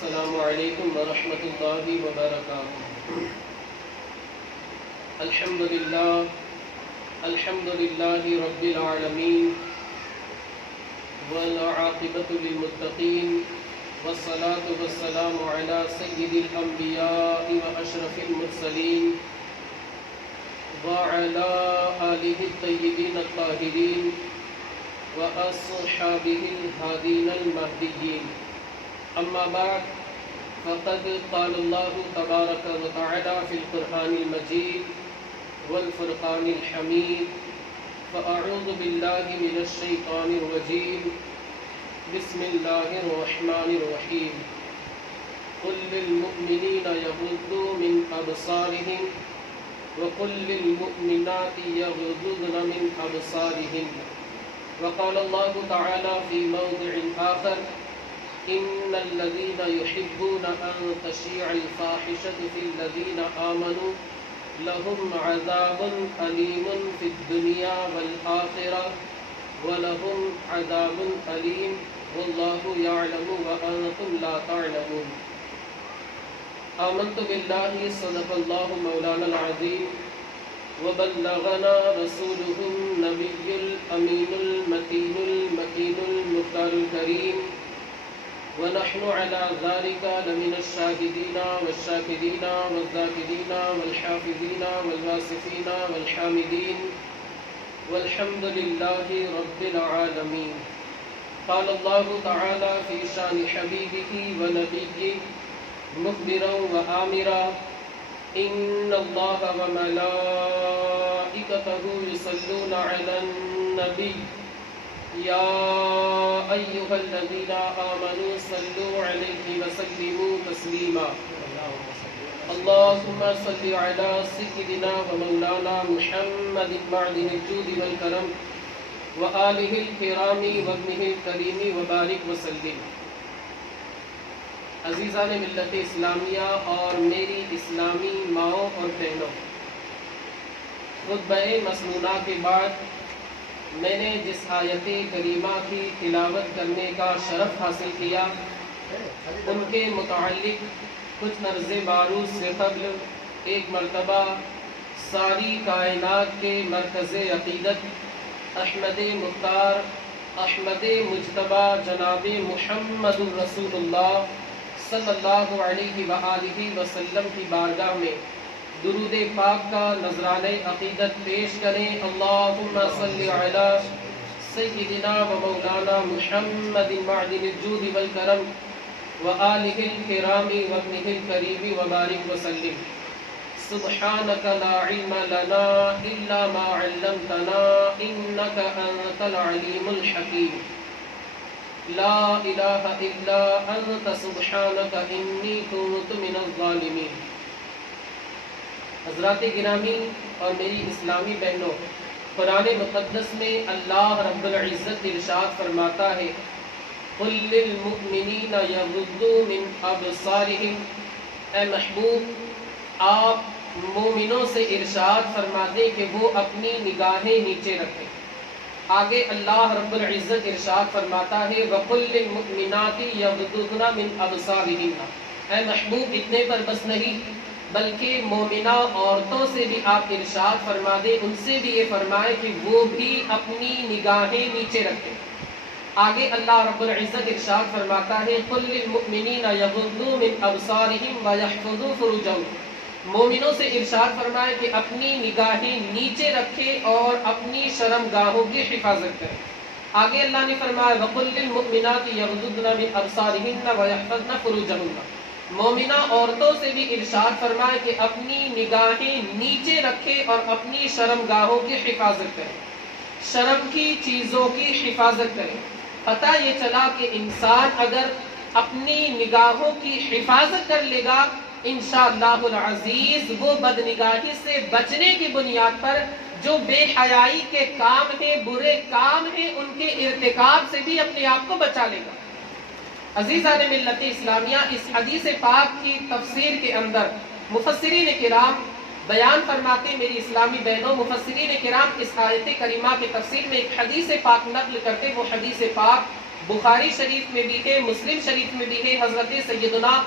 السلام علیکم ورحمۃ اللہ وبرکاتہ۔ الحمد للہ رب العالمین والعاقبۃ للمتقین والصلاة والسلام علی سید الانبیاء واشرف المرسلین وعلی آلہ الطیبین الطاہرین واصحابہ الہادین المہدیین۔ اما بعد فقد قال اللہ تبارک وتعالی فی القرآن المجید والفرقان الحمید فاعوذ باللہ من الشیطان الرجیم بسم اللہ الرحمن الرحیم قل للمؤمنین یغضوا من ابصارہم وقل للمؤمنات یغضضن من ابصارہن۔ وقال اللہ تعالی فی موضع آخر إن الذين يحبون أن تشيع الفاحشة في الذين آمنوا لهم عذاب أليم في الدنيا والآخرة ولهم عذاب أليم والله يعلم وأنتم لا تعلمون۔ آمنت بالله صدق الله مولانا العظيم وبلغنا رسوله النبي الأمين المتين المكين المختار الكريم ونحن على ذلك لمن الشاهدين والشاكرين والذاكرين والحافظين والواصفين والحامدين والحمد لله رب العالمين۔ قال الله تعالى في شان حبيبه ونبيه مخبرا وآمرا إن الله وملائكته يصلون على النبي یا ایھا الذین آمنوا صلوا علیہ وسلموا تسلیما۔ اللہم صل علی سیدنا ومولانا محمد معدن الجود والکرم وآلہ الکرام وابنہ الکریم وبارک وسلم۔ عزیزان ملت اسلامیہ اور میری اسلامی ماؤں اور بہنوں، خطبہ مسنونہ کے بعد میں نے جس آیت کریمہ کی تلاوت کرنے کا شرف حاصل کیا ان کے متعلق کچھ نرز معروض سے قبل ایک مرتبہ ساری کائنات کے مرکز عقیدت احمد مختار احمد مجتبیٰ جناب محمد الرسول اللہ صلی اللہ علیہ وآلہ وسلم کی بارگاہ میں درود پاک کا نذرانہ عقیدت پیش کریں۔ اللہم صلی علی سیدنا و مولانا محمد معدن الجود والکرم وآلہ الکرام وابنہ الکریم وبارک وسلم۔ سبحانک لا علم لنا الا ما علمتنا انک انت العلیم الحکیم۔ لا الہ الا انت سبحانک انی کنت من الظالمین۔ حضرات گرامی اور میری اسلامی بہنوں، قرآن مقدس میں اللہ رب العزت ارشاد فرماتا ہے قل للمؤمنین یغضوا من ابصارہم۔ اے محبوب، آپ مومنوں سے ارشاد فرما دیں کہ وہ اپنی نگاہیں نیچے رکھیں۔ آگے اللہ رب العزت ارشاد فرماتا ہے وقل للمؤمنات یغضضن من ابصارہن۔ اے محبوب، اتنے پر بس نہیں بلکہ مومنہ عورتوں سے بھی آپ ارشاد فرما دیں، ان سے بھی یہ فرمائے کہ وہ بھی اپنی نگاہیں نیچے رکھیں۔ آگے اللہ رب العزت ارشاد فرماتا ہے قل للمؤمنین یغضوا من ابصارہم ویحفظوا فروجہم۔ مومنوں سے ارشاد فرمائے کہ اپنی نگاہیں نیچے رکھیں اور اپنی شرمگاہوں کی حفاظت کریں۔ آگے اللہ نے فرمایا وقل للمؤمنات یغضضن من ابصارہن ویحفظن فروجہن۔ مومنہ عورتوں سے بھی ارشاد فرمائے کہ اپنی نگاہیں نیچے رکھے اور اپنی شرمگاہوں کی حفاظت کریں، شرم کی چیزوں کی حفاظت کریں۔ پتہ یہ چلا کہ انسان اگر اپنی نگاہوں کی حفاظت کر لے گا انشاءاللہ العزیز وہ بدنگاہی سے بچنے کی بنیاد پر جو بے حیائی کے کام ہیں، برے کام ہیں، ان کے ارتکاب سے بھی اپنے آپ کو بچا لے گا۔ عزیزان ملت اسلامیہ، اس حدیث پاک کی تفسیر کے اندر مفسرین کرام بیان فرماتے ہیں، میری اسلامی بہنوں، مفسرین کرام اس آیت کریمہ کی تفسیر میں ایک حدیث پاک نقل کرتے، وہ حدیث پاک بخاری شریف میں بھی ہے، مسلم شریف میں بھی ہے، حضرت سیدنا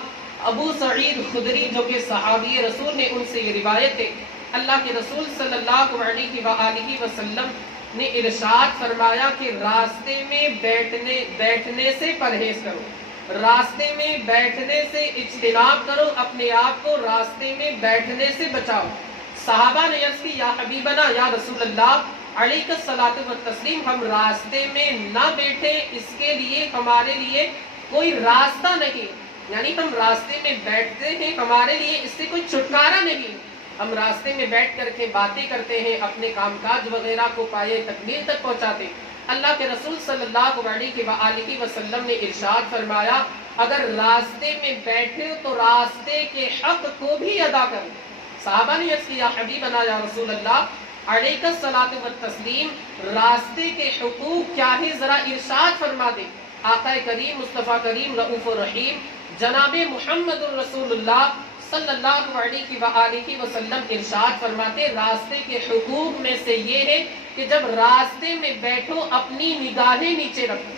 ابو سعید خدری جو کہ صحابی رسول نے، ان سے یہ روایت ہے، اللہ کے رسول صلی اللہ علیہ وآلہ وسلم نے ارشاد فرمایا کہ راستے میں بیٹھنے سے پرہیز کرو، راستے میں بیٹھنے سے اجتناب کرو، اپنے آپ کو راستے میں بیٹھنے سے بچاؤ۔ صحابہ نے عرض کی یا حبیبنا، یا رسول اللہ علیہ الصلاۃ والتسلیم، ہم راستے میں نہ بیٹھے اس کے لیے ہمارے لیے کوئی راستہ نہیں، یعنی ہم راستے میں بیٹھتے ہیں ہمارے لیے اس سے کوئی چھٹکارا نہیں، ہم راستے میں بیٹھ کر کے باتیں کرتے ہیں، اپنے کام کاج وغیرہ کو پائے تکمیل تک پہنچاتے۔ اللہ کے رسول صلی اللہ علیہ وآلہ وسلم نے ارشاد فرمایا اگر راستے میں بیٹھے تو راستے کے حق کو بھی ادا کرو۔ صحابہ نے عرض کیا یا حبیبنا یا رسول اللہ علیہ الصلاۃ والتسلیم، راستے کے حقوق کیا ہے ذرا ارشاد فرما دے۔ آقا کریم مصطفیٰ کریم رؤوف الرحیم جناب محمد الرسول اللہ صلی اللہ علیہ وآلہ وسلم ارشاد فرماتے راستے کے حقوق میں سے یہ ہے کہ جب راستے میں بیٹھو اپنی نگاہیں نیچے رکھو۔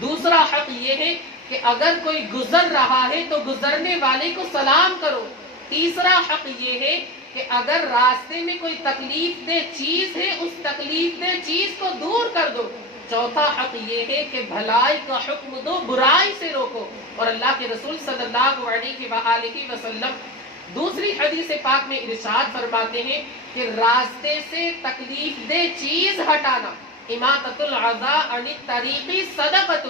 دوسرا حق یہ ہے کہ اگر کوئی گزر رہا ہے تو گزرنے والے کو سلام کرو۔ تیسرا حق یہ ہے کہ اگر راستے میں کوئی تکلیف دہ چیز ہے اس تکلیف دہ چیز کو دور کر دو۔ چوتھا حق یہ ہے کہ بھلائی کا حکم دو، برائی سے روکو۔ اور اللہ کے رسول صلی اللہ علیہ وآلہ وسلم دوسری حدیث پاک میں ارشاد فرماتے ہیں کہ راستے سے تکلیف دہ چیز ہٹانا، اماطۃ العذا عن الطریق صدقۃ،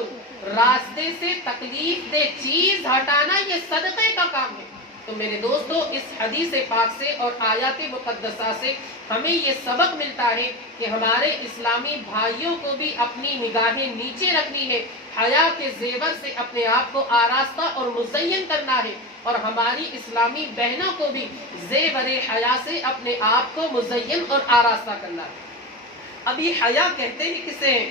راستے سے تکلیف دہ چیز ہٹانا یہ صدقے کا کام ہے۔ تو میرے دوستو اس حدیث پاک سے اور آیات مقدسہ سے ہمیں یہ سبق ملتا ہے کہ ہمارے اسلامی بھائیوں کو بھی اپنی نگاہیں نیچے رکھنی ہے، حیا کے زیور سے اپنے آپ کو آراستہ اور مزین کرنا ہے، اور ہماری اسلامی بہنوں کو بھی زیور حیا سے اپنے آپ کو مزین اور آراستہ کرنا ہے۔ ابھی حیا کہتے ہیں کسے ہیں؟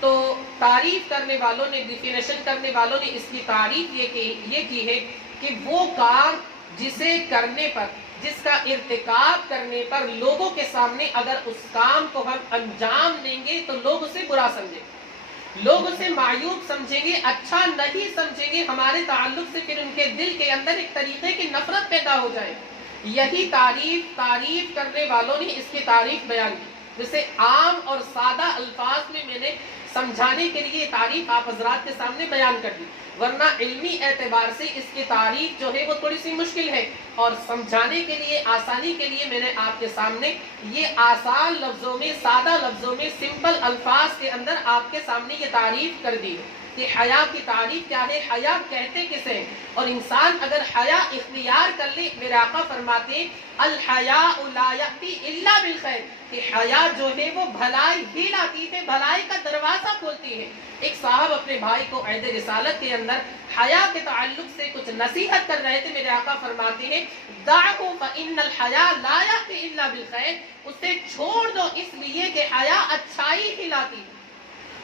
تو تعریف کرنے والوں نے، ڈیفینیشن کرنے والوں نے اس کی تعریف یہ کی ہے کہ وہ کام جسے کرنے پر، جس کا ارتکاب کرنے پر لوگوں کے سامنے اگر اس کام کو ہم انجام دیں گے تو لوگ اسے برا سمجھیں، لوگ اسے معیوب سمجھیں گے، اچھا نہیں سمجھیں گے، ہمارے تعلق سے پھر ان کے دل کے اندر ایک طریقے کی نفرت پیدا ہو جائے۔ یہی تعریف کرنے والوں نے اس کی تعریف بیان کی، جسے عام اور سادہ الفاظ میں نے سمجھانے کے لیے تعریف آپ حضرات کے سامنے بیان کر دی، ورنہ علمی اعتبار سے اس کی تعریف جو ہے وہ تھوڑی سی مشکل ہے، اور سمجھانے کے لیے، آسانی کے لیے میں نے آپ کے سامنے یہ آسان لفظوں میں، سادہ لفظوں میں، سمپل الفاظ کے اندر آپ کے سامنے یہ تعریف کر دی کہ حیا کی تعریف کیا ہے، حیا کہتے کسے ہیں، اور انسان اگر حیا اختیار کر لے، میرے آقا فرماتے الحیاء لا یأتی الا بالخیر، کہ حیا جو ہے وہ بھلائی ہی لاتی ہے، بھلائی کا دروازہ کھولتی ہے۔ ایک صاحب اپنے بھائی کو عہد رسالت کے اندر حیا کے تعلق سے کچھ نصیحت کر رہے تھے، میرے آقا فرماتے ہیں دعہ فإن الحیاء لا یأتی الا بالخیر، اسے چھوڑ دو اس لیے کہ حیا اچھائی ہی لاتی ہے۔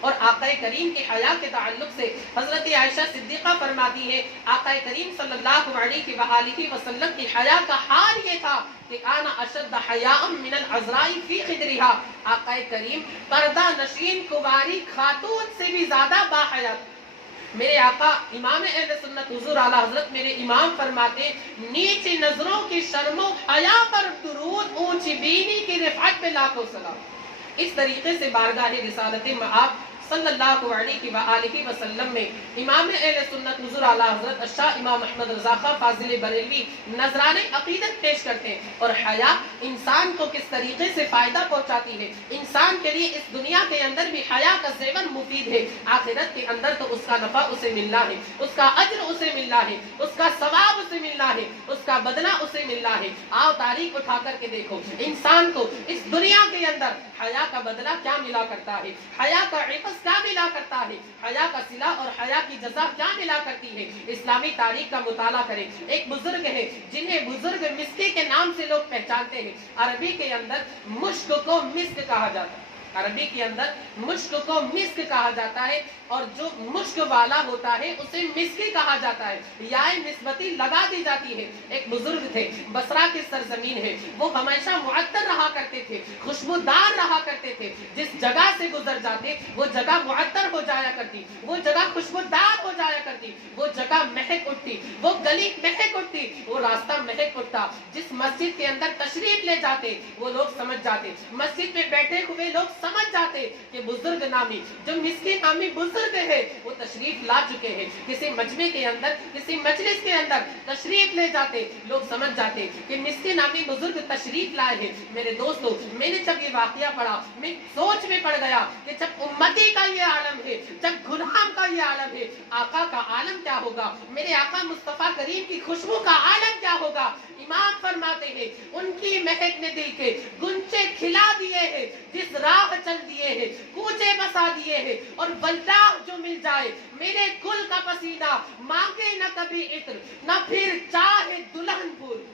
اور آقا کریم کے حیا کے تعلق سے حضرت عائشہ صدیقہ فرماتی ہے آقا کریم صلی اللہ علیہ وآلہ وسلم کی حیا کا حال یہ تھا کہ آنا اشد حیاء من العذراء فی خدرها، آقا کریم پردہ نشین کنواری خاتون سے بھی زیادہ باحیا تھے۔ میرے آقا امام اہل سنت حضور اعلی حضرت میرے امام فرماتے نیچی نظروں کی شرم و حیا پر درود، اونچی بینی کی رفعت پہ لاکھوں سلام۔ اس طریقے سے بارگاہ رسالت مآب صلی اللہ علیہ وآلہ وسلم میں امام اہل سنت حضور اعلی حضرت الشاہ امام احمد رضا خاں فاضل بریلوی نذرانِ عقیدت پیش کرتے ہیں، اور حیا انسان کو کس طریقے سے فائدہ پہنچاتی ہے۔ انسان کے لیے اس دنیا کے اندر بھی حیا کا زیور مفید ہے، آخرت کے اندر تو اس کا نفع اسے ملنا ہے، اس کا اجر اسے ملنا ہے، اس کا ثواب اسے ملنا ہے، اس کا بدلہ اسے ملنا ہے۔ آؤ تاریخ اٹھا کر کے دیکھو انسان کو اس دنیا کے اندر حیا کا بدلہ کیا ملا کرتا ہے، حیا کا عفظ کیا ملا کرتا ہے، حیا کا صلہ اور حیا کی جزا کیا ملا کرتی ہے۔ اسلامی تاریخ کا مطالعہ کریں۔ ایک بزرگ ہے جنہیں بزرگ مسکی کے نام سے لوگ پہچانتے ہیں، عربی کے اندر مشک کو مسک کہا جاتا ہے۔ عربی کے اندر مشک کو مسک کہا جاتا ہے اور جو مشک والا ہوتا ہے اسے مسکی کہا جاتا ہے، یا نسبتی لگا دی جاتی ہے۔ ایک بزرگ تھے، بصرہ کی سرزمین ہے، وہ ہمیشہ معطر رہا کرتے تھے، خوشبودار رہا کرتے تھے، جس جگہ سے گزر جاتے وہ جگہ معطر ہو جایا کرتی، وہ جگہ خوشبودار ہو جایا کرتی، وہ جگہ مہک اٹھتی، وہ گلی مہک اٹھتی، وہ راستہ مہک اٹھتا۔ جس مسجد کے اندر تشریف لے جاتے وہ لوگ سمجھ جاتے، مسجد میں بیٹھے ہوئے لوگ سمجھ جاتے کہ بزرگ نامی جو مسکی نامی بزرگ ہے وہ تشریف لا چکے ہیں۔ کسی مجمع کے اندر، کسی مجلس کے اندر تشریف لے جاتے، لوگ سمجھ جاتے کہ مسکی نامی بزرگ تشریف لائے ہیں۔ میرے دوستو، میں نے جب یہ واقعہ پڑھا میں سوچ میں پڑ گیا کہ جب امتی کا یہ عالم ہے، جب غلام کا یہ عالم ہے، آقا کا عالم کیا ہوگا؟ میرے آقا مصطفیٰ کریم کی خوشبو کا عالم کیا ہوگا؟ امام فرماتے ہیں ان کی مہک نے دل کے گنچے کھلا دیے ہیں، جس راہ چل دیے ہیں، کوچے بسا دیے ہیں، اور واللہ جو مل جائے میرے گل کا پسینہ، مانگے نہ کبھی عطر، نہ پھر چاہے دلہن پھول۔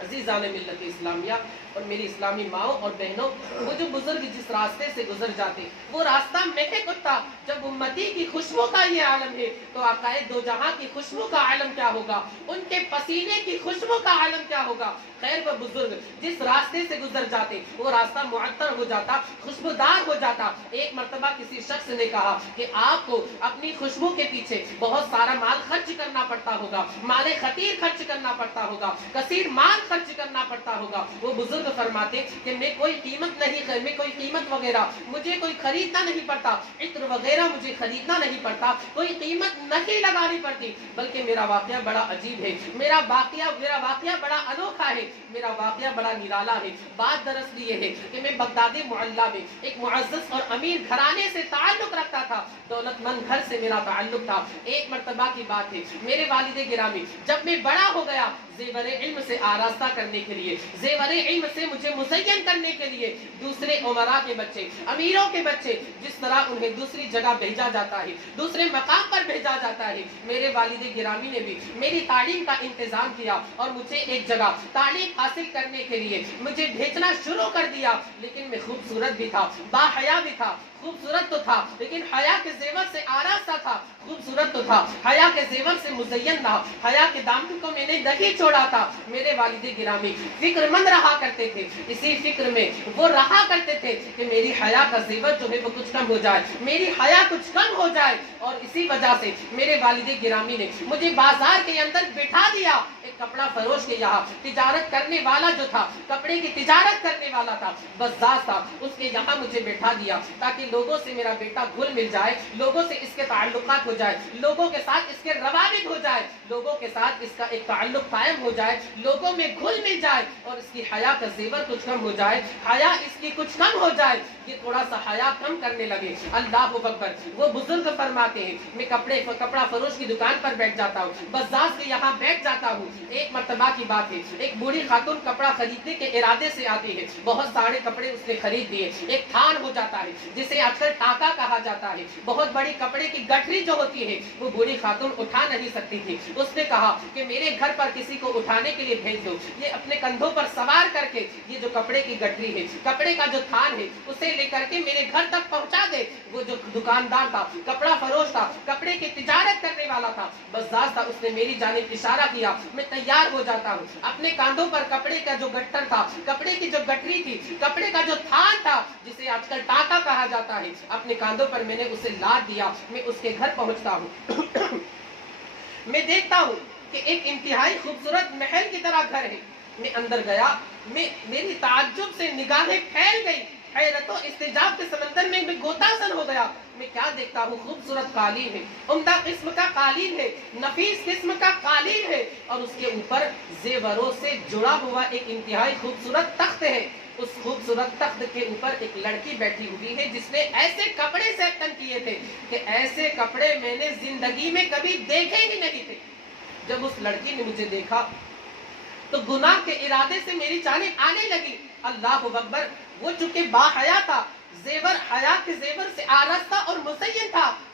عزیزان ملت اسلامیہ اور میری اسلامی ماؤں اور بہنوں، وہ جو بزرگ جس راستے سے گزر جاتے وہ راستہ مہک اٹھتا۔ جب امتی کی خوشبو کا یہ عالم ہے تو آقائے دو جہاں کی خوشبو کا عالم کیا ہوگا؟ ان کے پسینے کی خوشبو کا عالم کیا ہوگا؟ خیر وہ بزرگ جس راستے سے گزر جاتے وہ راستہ معطر ہو جاتا، خوشبودار ہو جاتا۔ ایک مرتبہ کسی شخص نے کہا کہ آپ کو اپنی خوشبو کے پیچھے بہت سارا مال خرچ کرنا پڑتا ہوگا، مال خطیر خرچ کرنا پڑتا ہوگا، کثیر مال خرچ کرنا پڑتا ہوگا۔ وہ بزرگ فرماتے کہ میں کوئی قیمت نہیں، میں کوئی قیمت وغیرہ مجھے کوئی خریدنا نہیں پڑتا، عطر وغیرہ مجھے خریدنا نہیں پڑتا، کوئی قیمت نہیں لگانی پڑتی، بلکہ میرا واقعہ بڑا عجیب ہے، میرا واقعہ بڑا انوکھا ہے، میرا واقعہ بڑا نرالا ہے۔ بات دراصل یہ ہے کہ میں بغداد معلیٰ میں ایک معزز اور امیر گھرانے سے تعلق رکھتا تھا، دولت مند گھر سے میرا تعلق تھا۔ ایک مرتبہ کی بات ہے، میرے والد گرامی جب میں بڑا ہو گیا، زیور علم سے آراستہ کرنے کے لیے، زیور علم سے مجھے مزین کرنے کے لیے دوسرے امراء کے بچے، امیروں کے بچے جس طرح انہیں دوسری جگہ بھیجا جاتا ہے، دوسرے مقام پر بھیجا جاتا ہے، میرے والد گرامی نے بھی میری تعلیم کا انتظام کیا اور مجھے ایک جگہ تعلیم حاصل کرنے کے لیے مجھے بھیجنا شروع کر دیا۔ لیکن میں خوبصورت بھی تھا، باحیا بھی تھا، خوبصورت تو تھا لیکن حیا کے زیور سے آراستہ تھا، خوبصورت تو تھا، حیا کے زیور سے مزین تھا، حیا کے دامن کو میں نے نہیں چھوڑا تھا۔ میرے والد گرامی فکر مند رہا کرتے تھے، اسی فکر میں وہ رہا کرتے تھے کہ میری حیا کا زیور جو ہے وہ کچھ کم ہو جائے، میری حیا کچھ کم ہو جائے، اور اسی وجہ سے میرے والد گرامی نے مجھے بازار کے اندر بٹھا دیا۔ ایک کپڑا فروش کے یہاں تجارت کرنے والا جو تھا، کپڑے کی تجارت کرنے والا تھا، بزاز تھا، اس کے یہاں مجھے بٹھا دیا تاکہ لوگوں سے میرا بیٹا گھل مل جائے، لوگوں سے اس کے تعلقات ہو جائے، لوگوں کے ساتھ اس کے روابط ہو جائے، لوگوں کے ساتھ اس کا ایک تعلق قائم ہو جائے، لوگوں میں گھل مل جائے، اور اس کی حیا کا زیور کچھ کم ہو جائے، حیا اس کی کچھ کم ہو جائے۔ یہ تھوڑا سا حیا کم کرنے لگے، اللہ اکبر۔ وہ بزرگ فرماتے ہیں میں کپڑا فروش کی دکان پر بیٹھ جاتا ہوں، بزاز کے یہاں بیٹھ جاتا ہوں۔ ایک مرتبہ کی بات ہے، ایک بوڑھی خاتون کپڑا خریدنے کے ارادے سے آتی ہے، بہت سارے کپڑے اس نے خرید دیے، ایک تھان ہو جاتا ہے جسے اکثر ٹاکا کہا جاتا ہے، بہت بڑی کپڑے کی گٹھری جو ہوتی ہے وہ بوڑھی خاتون اٹھا نہیں سکتی تھی۔ اس نے کہا کہ میرے گھر پر کسی کو اٹھانے کے لیے بھیج دو، یہ اپنے کندھوں پر سوار کر کے یہ جو کپڑے کی گٹھری ہے، کپڑے کا جو تھان ہے، اسے لے کر کے میرے گھر تک پہنچا دے۔ وہ جو دکاندار تھا، کپڑا فروش تھا، کپڑے کی تجارت کرنے والا تھا، بزاز تھا، اس نے میری جانب اشارہ کیا، میں تیار ہو جاتا ہوں، اپنے کاندھوں پر کپڑے کا جو گٹر تھا، کپڑے کی جو گٹری تھی، کپڑے کا جو تھان تھا جسے آج کل ٹاکا کہا جاتا ہے، اپنے کاندھوں پر میں نے اسے لاد دیا۔ میں اس کے گھر پہنچتا ہوں میں دیکھتا ہوں کہ ایک انتہائی خوبصورت محل کی طرح گھر ہے۔ میں اندر گیا، میری تعجب سے نگاہیں پھیل گئی، حیرت و استعجاب کے سمندر میں گوتا سن ہو گیا۔ میں کیا دیکھتا ہوں؟ خوبصورت قالین ہے، عمدہ قسم کا قالین ہے، نفیس قسم کا قالین ہے، اور اس کے اوپر زیوروں سے جڑا ہوا ایک انتہائی خوبصورت تخت ہے۔ اس خوبصورت تخت کے اوپر ایک لڑکی بیٹھی ہوئی ہے جس نے ایسے کپڑے سیکٹن کیے تھے کہ ایسے کپڑے میں نے زندگی میں کبھی دیکھے ہی نہیں تھے۔ جب اس لڑکی نے مجھے دیکھا تو گناہ کے ارادے سے میری جانب آنے لگی، اللہ اکبر۔ وہ چونکہ باحیا تھا، زیور حیا کے زیور سے آراستہ اور مزین تھا،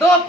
2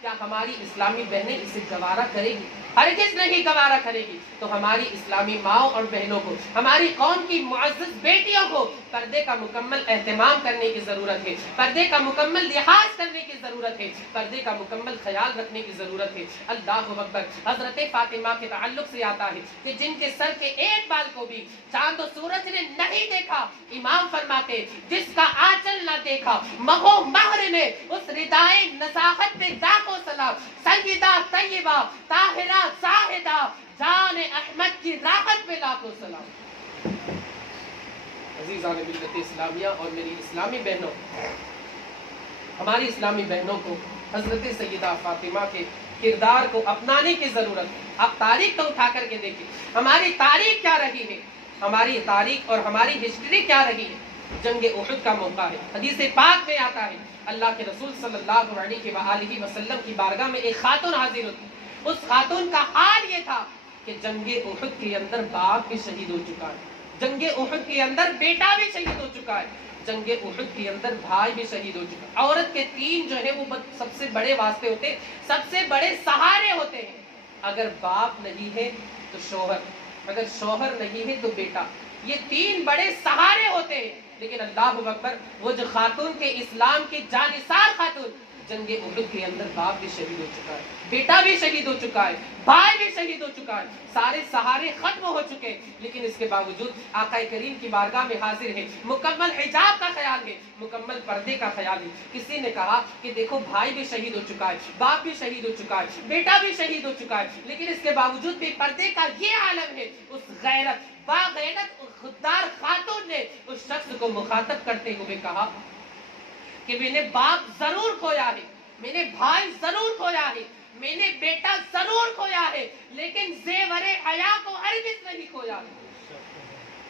کیا ہماری اسلامی بہنیں اسے گوارا کرے گی؟ ہرگز نہیں گوارا کرے گی۔ تو ہماری اسلامی ماؤں اور بہنوں کو، ہماری قوم کی معزز بیٹیوں کو پردے کا مکمل اہتمام کرنے کی ضرورت ہے، پردے کا مکمل لحاظ کرنے کی ضرورت ہے، پردے کا مکمل خیال رکھنے کی ضرورت ہے۔ اللہ اکبر۔ حضرت فاطمہ کے تعلق سے آتا ہے کہ جن کے سر کے ایک بال کو بھی چاند و سورج نے نہیں دیکھا، امام فرماتے جس کا آنچل نہ دیکھا مہو مہر نے اس ردائے نزاہت پہ لاکھوں سلام، سیدہ طیبہ طاہرہ زاہدہ جان احمد کی راحت پہ لاکھوں سلام۔ عزیزان ملت اسلامیہ اور میری اسلامی بہنوں، ہماری اسلامی بہنوں کو حضرت سیدہ فاطمہ کے کردار کو اپنانے کی ضرورت ہے۔ آپ تاریخ کو اٹھا کر کے دیکھیں، ہماری تاریخ کیا رہی ہے، ہماری تاریخ اور ہماری ہسٹری کیا رہی ہے۔ جنگ احد کا موقع ہے، حدیث پاک میں آتا ہے اللہ کے رسول صلی اللہ علیہ وآلہ وسلم کی بارگاہ میں ایک خاتون حاضر ہوتی، اس خاتون کا حال یہ تھا کہ جنگ احد کے اندر باپ بھی شہید ہو چکا ہے، جنگ احد کے اندر بیٹا بھی شہید ہو چکا ہے، جنگ احد کے اندر بھائی بھی شہید ہو چکا ہے۔ عورت کے تین جو ہے وہ سب سے بڑے واسطے ہوتے ہیں، سب سے بڑے سہارے ہوتے ہیں۔ اگر باپ نہیں ہے تو شوہر، اگر شوہر نہیں ہے تو بیٹا، یہ تین بڑے سہارے ہوتے ہیں۔ لیکن اللہ اکبر، وہ جو خاتون کے اسلام کی جانثار خاتون، جنگ احد کے اندر باپ بھی شہید ہو چکا ہے، بیٹا بھی شہید ہو چکا ہے، بھائی بھی شہید ہو چکا ہے، سارے سہارے ختم ہو چکے ہیں، لیکن اس کے باوجود آقا کریم کی بارگاہ میں حاضر ہے، مکمل حجاب کا خیال ہے، مکمل پردے کا خیال ہے۔ کسی نے کہا کہ دیکھو بھائی بھی شہید ہو چکا ہے، باپ بھی شہید ہو چکا ہے، بیٹا بھی شہید ہو چکا ہے، لیکن اس کے باوجود بھی پردے کا یہ عالم ہے۔ اس غیرت باغیرت خوددار خاتون نے اس شخص کو مخاطب کرتے ہوئے کہا کہ میں نے باپ ضرور کھویا ہے، میں نے بھائی ضرور کھویا ہے، میں نے بیٹا ضرور کھویا ہے، لیکن زیور حیا کو ہرگز نہیں کھویا ہے۔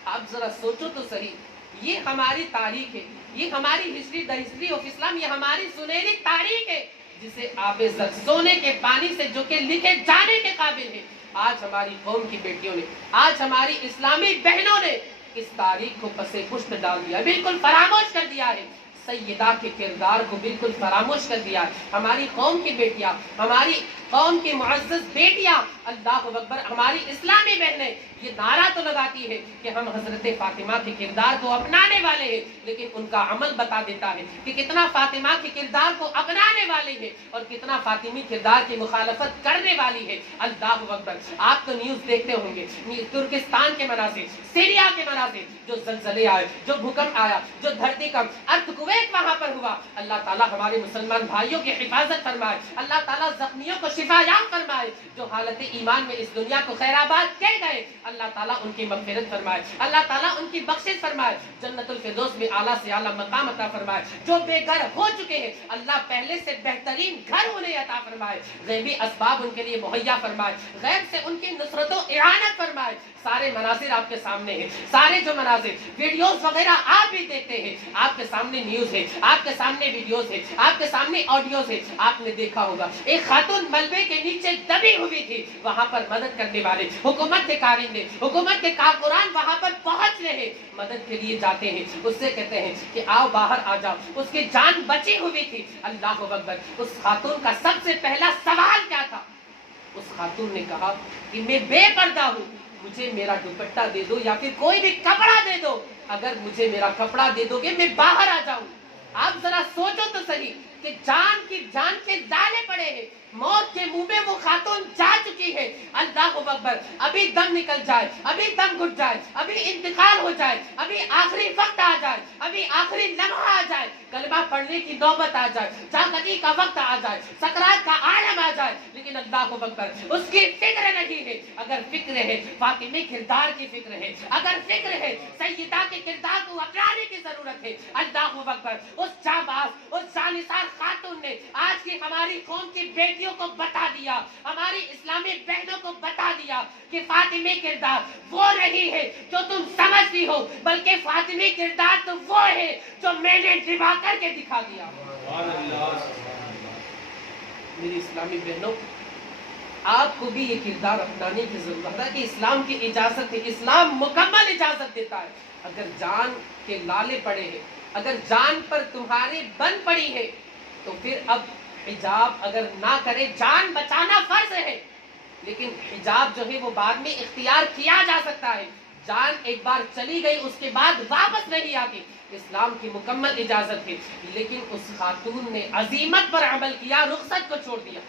آپ ذرا سوچو تو صحیح، یہ ہماری تاریخ ہے، یہ ہماری ہسٹری، دا ہسٹری آف اسلام، یہ ہماری سنہری تاریخ ہے، جسے آب زر سونے کے پانی سے جو کہ لکھے جانے کے قابل ہے۔ آج ہماری قوم کی بیٹیوں نے، آج ہماری اسلامی بہنوں نے اس تاریخ کو پس پشت ڈال دیا، بالکل فراموش کر دیا ہے، سیدہ کے کردار کو بالکل فراموش کر دیا ہے۔ ہماری قوم کی بیٹیاں، ہماری قوم کی معزز بیٹیاں، اللہ اکبر، ہماری اسلامی بہنیں یہ نعرہ تو لگاتی ہے کہ ہم حضرت فاطمہ کے کردار کو اپنانے والے ہیں، لیکن ان کا عمل بتا دیتا ہے کہ کتنا فاطمہ کے کردار کو اپنانے والے ہیں اور کتنا فاطمی کردار کی مخالفت کرنے والی ہے۔ اللہ اکبر۔ آپ تو نیوز دیکھتے ہوں گے، ترکستان کے مناظر، سیریا کے مناظر، جو زلزلے آئے، جو بھوکمپ آیا، جو دھرتی کم، ارتکویک وہاں پر ہوا۔ اللہ تعالیٰ ہمارے مسلمان بھائیوں کی حفاظت فرمائے، اللہ تعالیٰ زخمیوں کو شفا یاب فرمائے، جو حالت ایمان میں اس دنیا کو خیر آباد کہہ گئے، اللہ تعالیٰ ان کی مغفرت فرمائے، اللہ تعالیٰ ان کی بخشش فرمائے، جنت الفردوس میں اعلیٰ سے اعلیٰ مقام عطا فرمائے۔ جو بے گھر ہو چکے ہیں، اللہ پہلے سے بہترین گھر انہیں عطا فرمائے، غیبی اسباب ان کے لیے مہیا فرمائے، غیب سے ان کی نصرت و اعانت فرمائے۔ سارے مناظر آپ کے سامنے ہیں، سارے جو مناظر ویڈیوز وغیرہ آپ بھی دیکھتے ہیں، آپ کے سامنے نیوز ہے، آپ کے سامنے ویڈیوز ہے، آپ کے سامنے آڈیوز ہے۔ آپ نے دیکھا ہوگا ایک خاتون ملبے کے نیچے دبی ہوئی تھی، وہاں پر مدد کرنے والے حکومت کے کارندے، حکومت کے کارکنان وہاں پر پہنچ رہے، مدد کے لیے جاتے ہیں، اس سے کہتے ہیں کہ آؤ باہر آ جاؤ، اس کی جان بچی ہوئی تھی۔ اللہ اکبر۔ اس خاتون کا سب سے پہلا سوال کیا تھا؟ اس خاتون نے کہا کہ میں بے پردہ ہوں، مجھے میرا دوپٹہ دے دو یا پھر کوئی بھی کپڑا دے دو، اگر مجھے میرا کپڑا دے دو گے میں باہر آ جاؤں۔ آپ ذرا سوچو تو صحیح کہ جان کے لالے پڑے ہیں، موت کے منہ میں وہ خاتون جا چکی ہے۔ اللہ اکبر۔ ابھی دم نکل جائے، ابھی دم گھٹ جائے، ابھی انتقال ہو جائے، ابھی آخری وقت آ جائے، ابھی آخری لمحہ آ جائے، کلمہ پڑھنے کی نوبت آ جائے، جاگنی کا وقت آ جائے، سکرات کا عالم آ جائے، لیکن اللہ اکبر اس کی فکر نہیں ہے۔ اگر فکر ہے فاطمی کردار کی فکر ہے، اگر فکر ہے سیدہ کے کردار کو اپنانے کی ضرورت ہے، اللہ اکبر، اس جانباز، اس جانثار خاتون نے آج کی ہماری قوم کی بیٹیوں کو بتا دیا، ہماری اسلامی بہنوں کو بتا دیا کہ فاطمی کردار وہ نہیں ہے جو تم سمجھتی ہو، بلکہ فاطمی کردار تو وہ ہے جو میں نے نبھا کر کے دکھا دیا۔ میری اسلامی بہنوں، آپ کو بھی یہ کردار اپنانے کی ضرورت ہے کہ اسلام کی اجازت ہے، اسلام مکمل اجازت دیتا ہے۔ اگر جان کے لالے پڑے ہیں، اگر جان پر تمہاری بن پڑی ہے، تو پھر اب حجاب اگر نہ کرے جان بچانا فرض ہے، لیکن حجاب جو ہے وہ بعد میں اختیار کیا جا سکتا ہے. جان ایک بار چلی گئی اس کے بعد واپس نہیں آتی. اسلام کی مکمل اجازت ہے، لیکن اس خاتون نے عزیمت پر عمل کیا، رخصت کو چھوڑ دیا.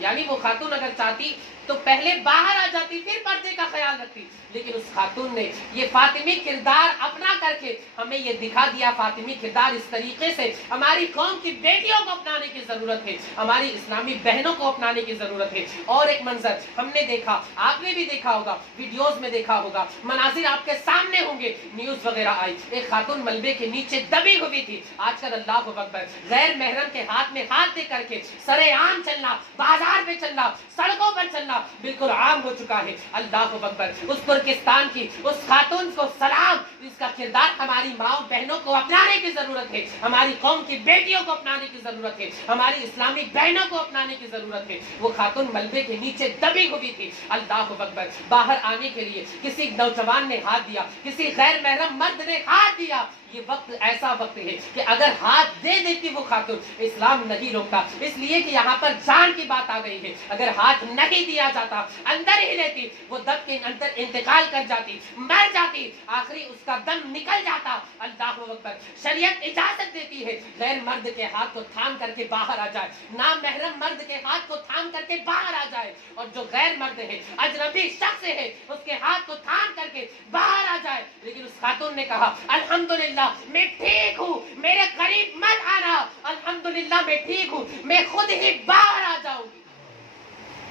یعنی وہ خاتون اگر چاہتی تو پہلے باہر آ جاتی پھر پردے کا خیال رکھتی، لیکن اس خاتون نے یہ فاطمی کردار اپنا کر کے ہمیں یہ دکھا دیا. فاطمی کردار اس طریقے سے ہماری قوم کی بیٹیوں کو اپنانے کی ضرورت ہے، ہماری اسلامی بہنوں کو اپنانے کی ضرورت ہے. اور ایک منظر ہم نے دیکھا، آپ نے بھی دیکھا ہوگا، ویڈیوز میں دیکھا ہوگا، مناظر آپ کے سامنے ہوں گے، نیوز وغیرہ آئی، ایک خاتون ملبے کے نیچے دبی ہوئی تھی. آج کل اللہ اکبر غیر محرم کے ہاتھ میں ہاتھ دے کر کے سرے عام چلنا، بازار میں چلنا، سڑکوں پر چلنا بالکل عام ہو چکا ہے. اللہ اکبر. اس ترکستان کی اس خاتون کو سلام. اس کا کردار ہماری ماں بہنوں کو اپنانے کی ضرورت ہے، ہماری قوم کی بیٹیوں کو اپنانے کی ضرورت ہے، ہماری اسلامی بہنوں کو اپنانے کی ضرورت ہے. وہ خاتون ملبے کے نیچے دبی ہوئی تھی. اللہ اکبر. باہر آنے کے لیے کسی نوجوان نے ہاتھ دیا، کسی غیر محرم مرد نے ہاتھ دیا. یہ وقت ایسا وقت ہے کہ اگر ہاتھ دے دیتی وہ خاتون، اسلام نہیں روکتا، اس لیے کہ یہاں پر جان کی بات آ گئی ہے. اگر ہاتھ نہیں دیا جاتا، اندر ہی لیتی، وہ دب کے اندر انتقال کر جاتی، مر جاتی، آخری اس کا دم نکل جاتا. اللہ اکبر. شریعت اجازت دیتی ہے غیر مرد کے ہاتھ کو تھام کر کے باہر آ جائے، نامحرم مرد کے ہاتھ کو تھام کر کے باہر آ جائے، اور جو غیر مرد ہے، اجنبی شخص ہے، اس کے ہاتھ کو تھام کر کے باہر آ جائے. لیکن اس خاتون نے کہا الحمدللہ میں ٹھیک ہوں، میرے قریب مت آنا، الحمدللہ میں ٹھیک ہوں، میں خود ہی باہر آ جاؤں گی.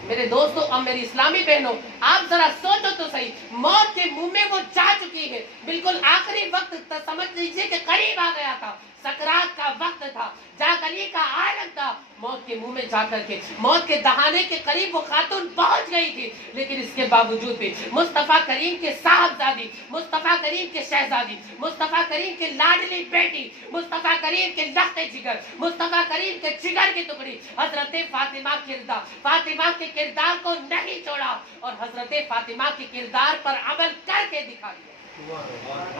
میرے دوستوں اور میری اسلامی بہنوں، آپ ذرا سوچو تو صحیح، موت کے منہ میں وہ جا چکی ہے، بالکل آخری وقت سمجھ لیجیے کہ قریب آ گیا تھا، سکرات کا وقت تھا، جاگلی کا عالم تھا. موت کے منہ میں جا کر کے موت کے دہانے کے قریب وہ خاتون پہنچ گئی تھی. لیکن اس کے باوجود بھی مصطفیٰ کریم کے صاحبزادی، مصطفیٰ کریم کے شہزادی، مصطفیٰ کریم کے لاڈلی بیٹی، مصطفیٰ کریم کے لخت جگر، مصطفیٰ کریم کے جگر کی ٹکڑی حضرت فاطمہ کے کردار کو نہیں چھوڑا، اور حضرت فاطمہ کے کردار پر عمل کر کے دکھا دیا.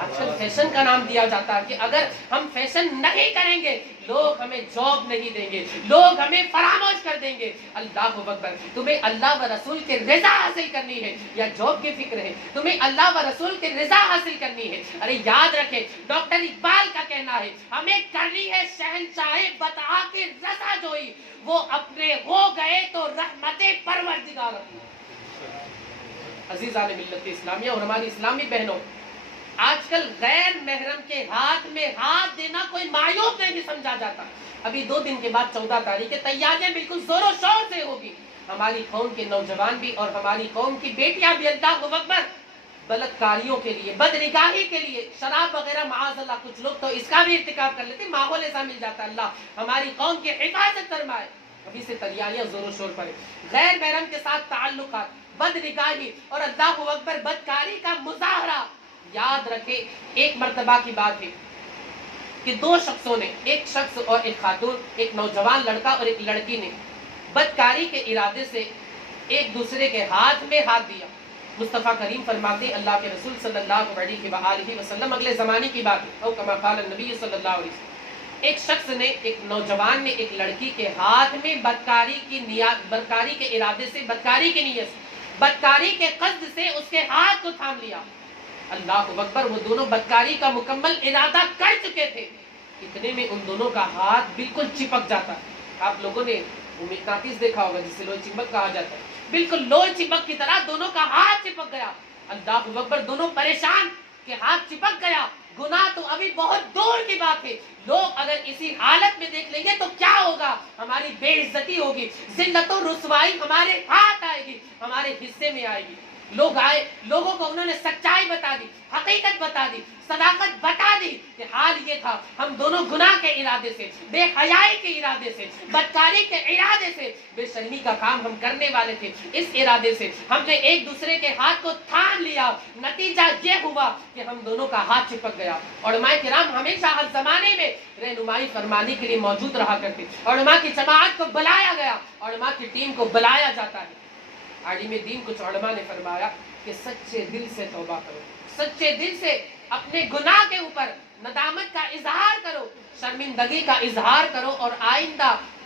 آج کل فیشن کا نام دیا جاتا ہے کہ اگر ہم فیشن نہیں کریں گے لوگ ہمیں جاب نہیں دیں گے، لوگ ہمیں فراموش کر دیں گے. اللہ اکبر. تمہیں اللہ و رسول کی رضا حاصل کرنی ہے یا جاب کی فکر ہے؟ تمہیں اللہ و رسول کی رضا حاصل کرنی ہے. ارے یاد رکھے ڈاکٹر اقبال کا کہنا ہے ہمیں کرنی ہے شہنشاہ بطا کی رضا جوئی، وہ اپنے ہو گئے تو رحمت پروردگار. عزیزان ملت اسلامیہ اور ہماری اسلامی بہنوں، آج کل غیر محرم کے ہاتھ میں ہاتھ دینا کوئی معیوب نہیں سمجھا جاتا. ابھی 2 دن کے بعد 14 تاریخ تیاریاں بالکل زور و شور سے ہوگی. ہماری قوم کے نوجوان بھی اور ہماری قوم کی بیٹیاں بھی اللہ اکبر بلاتکاریوں کے لیے، بدنگاہی کے لیے، شراب وغیرہ معاذ اللہ، کچھ لوگ تو اس کا بھی ارتکاب کر لیتے، ماحول ایسا مل جاتا. اللہ ہماری قوم کی حفاظت فرمائے. ابھی سے تیاریاں زور و شور پر ہے. غیر محرم کے ساتھ تعلقات، بدنگاہی اور اللہ اکبر بدکاری کا مظاہرہ. یاد رکھے ایک مرتبہ کی بات ہے کہ 2 شخصوں نے، ایک شخص اور ایک خاتون، ایک نوجوان لڑکا اور ایک لڑکی نے بدکاری کے ارادے سے ایک دوسرے کے ہاتھ میں ہاتھ دیا. مصطفیٰ کریم فرماتے ہیں اللہ کے رسول صلی اللہ علیہ وآلہ وسلم، اگلے زمانے کی بات ہے، او کما قال النبی صلی اللہ علیہ وسلم، ایک شخص نے، ایک نوجوان نے ایک لڑکی کے ہاتھ میں بدکاری کے ارادے سے، بدکاری کی نیت سے، بدکاری کے قصد سے اس کے ہاتھ کو تھام لیا. اللہ اکبر. وہ دونوں بدکاری کا مکمل ارادہ کر چکے تھے، اتنے میں ان دونوں کا ہاتھ بالکل چپک جاتا. آپ لوگوں نے مغناطیس دیکھا ہوگا جسے لوہے چمبک کہا جاتا ہے، بالکل لوہے چمبک کی طرح دونوں کا ہاتھ چپک گیا. اللہ اکبر. دونوں پریشان کہ ہاتھ چپک گیا، گناہ تو ابھی بہت دور کی بات ہے، لوگ اگر اسی حالت میں دیکھ لیں گے تو کیا ہوگا، ہماری بے عزتی ہوگی، ذلت و رسوائی ہمارے ہاتھ آئے گی، ہمارے حصے میں آئے گی. لوگ آئے، لوگوں کو انہوں نے سچائی بتا دی، حقیقت بتا دی، صداقت بتا دی کہ حال یہ تھا، ہم دونوں گناہ کے ارادے سے، بے حیائی کے ارادے سے، بدکاری کے ارادے سے، بے شرمی کا کام ہم کرنے والے تھے، اس ارادے سے ہم نے ایک دوسرے کے ہاتھ کو تھام لیا. نتیجہ یہ ہوا کہ ہم دونوں کا ہاتھ چپک گیا. علماء کرام ہمیشہ ہر زمانے میں رہنمائی فرمانے کے لیے موجود رہا کرتے. علماء کی جماعت کو بلایا گیا، علماء کی ٹیم کو بلایا جاتا ہے. عالم دین کچھ علماء نے فرمایا کہ سچے دل سے توبہ کرو، سچے دل سے اپنے گناہ کے اوپر ندامت کا اظہار کرو، شرمندگی کا اظہار کرو، اور آئندہ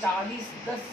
40-10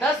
10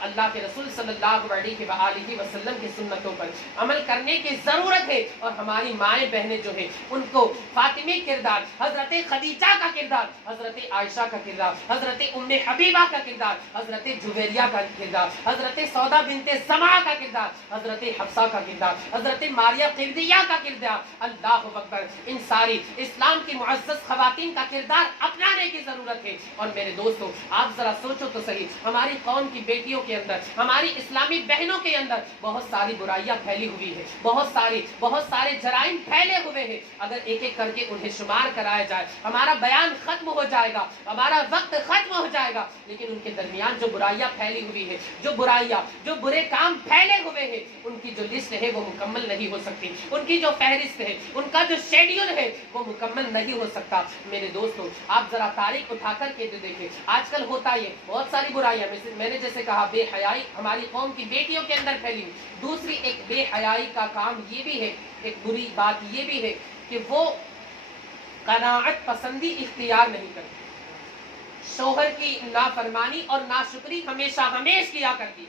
اللہ کے رسول صلی اللہ علیہ وآلہ وسلم کی سنتوں پر عمل کرنے کی ضرورت ہے. اور ہماری مائیں بہنیں جو ہے ان کو فاطمی کردار، حضرت خدیجہ کا کردار، حضرت عائشہ کا کردار، حضرت ام حبیبہ کا کردار، حضرت جویریہ کا کردار، حضرت سودا بنت زمعہ کا کردار، حضرت حفصہ کا کردار، حضرت ماریہ قبطیہ کا کردار، اللہ اکبر، ان ساری اسلام کی معزز خواتین کا کردار اپنانے کی ضرورت ہے. اور میرے دوستو آپ ذرا سوچو تو صحیح، ہماری قوم کی بیٹیوں کے اندر، ہماری اسلامی بہنوں کے اندر بہت ساری برائیاں پھیلی ہوئی ہے، بہت سارے جرائم پھیلے ہوئے ہیں. اگر ایک ایک کر کے انہیں شمار کرایا جائے ہمارا بیان ختم ہو جائے گا، ہمارا وقت ختم ہو جائے گا. لیکن ان کے درمیان جو برائیاں پھیلی ہوئی ہے، جو برے کام پھیلے ہوئے ہیں، ان کی جو لسٹ ہے وہ مکمل نہیں ہو سکتی، ان کی جو فہرست ہے، ان کا جو شیڈیول ہے وہ مکمل نہیں ہو سکتا. میرے دوستو آپ ذرا تاریخ اٹھا کر کے دیکھیں، آج کل ہوتا یہ بہت ساری برائیاں، میں نے جیسے کہا بے حیائی ہماری قوم کی بیٹیوں کے اندر پھیلی ہوئی. دوسری ایک بے حیائی کا کام یہ بھی ہے، ایک بری بات یہ بھی ہے کہ وہ قناعت پسندی اختیار نہیں کرتی. شوہر کی نافرمانی اور ناشکری ہمیش کیا کرتی.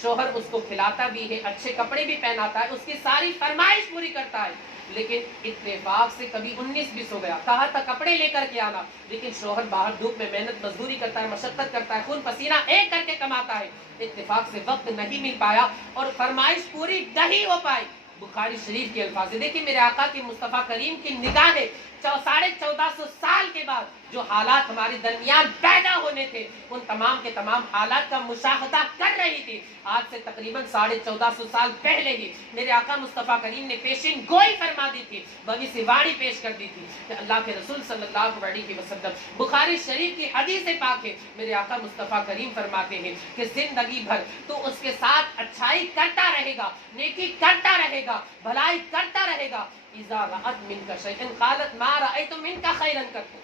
شوہر اس کو کھلاتا بھی ہے، اچھے کپڑے بھی پہناتا ہے، اس کی ساری فرمائش پوری کرتا ہے، لیکن اتفاق سے کبھی 19-20 ہو گیا، کہا تھا کپڑے لے کر کے آنا، لیکن شوہر باہر دھوپ میں محنت مزدوری کرتا ہے، مشقت کرتا ہے، خون پسینہ ایک کر کے کماتا ہے، اتفاق سے وقت نہیں مل پایا اور فرمائش پوری نہیں ہو پائی. بخاری شریف کے الفاظ دیکھیں، میرے آقا کی مصطفیٰ کریم کی نگاہ ہے 1450 سال کے بعد جو حالات ہمارے درمیان پیدا ہونے تھے ان تمام کے تمام حالات کا مشاہدہ کر رہی تھی. آج سے تقریباً 1450 سال پہلے ہی میرے آقا مصطفیٰ کریم نے پیشین گوئی فرما دی تھی، بوی واڑی پیش کر دی تھی کہ اللہ کے رسول صلی اللہ علیہ وسلم، بخاری شریف کی حدیث پاک ہے، میرے آقا مصطفیٰ کریم فرماتے ہیں کہ زندگی بھر تو اس کے ساتھ اچھائی کرتا رہے گا، نیکی کرتا رہے گا، بھلائی کرتا رہے گا. اذا رأت منک شیئا قالت ما رأیت منک خیرا قط،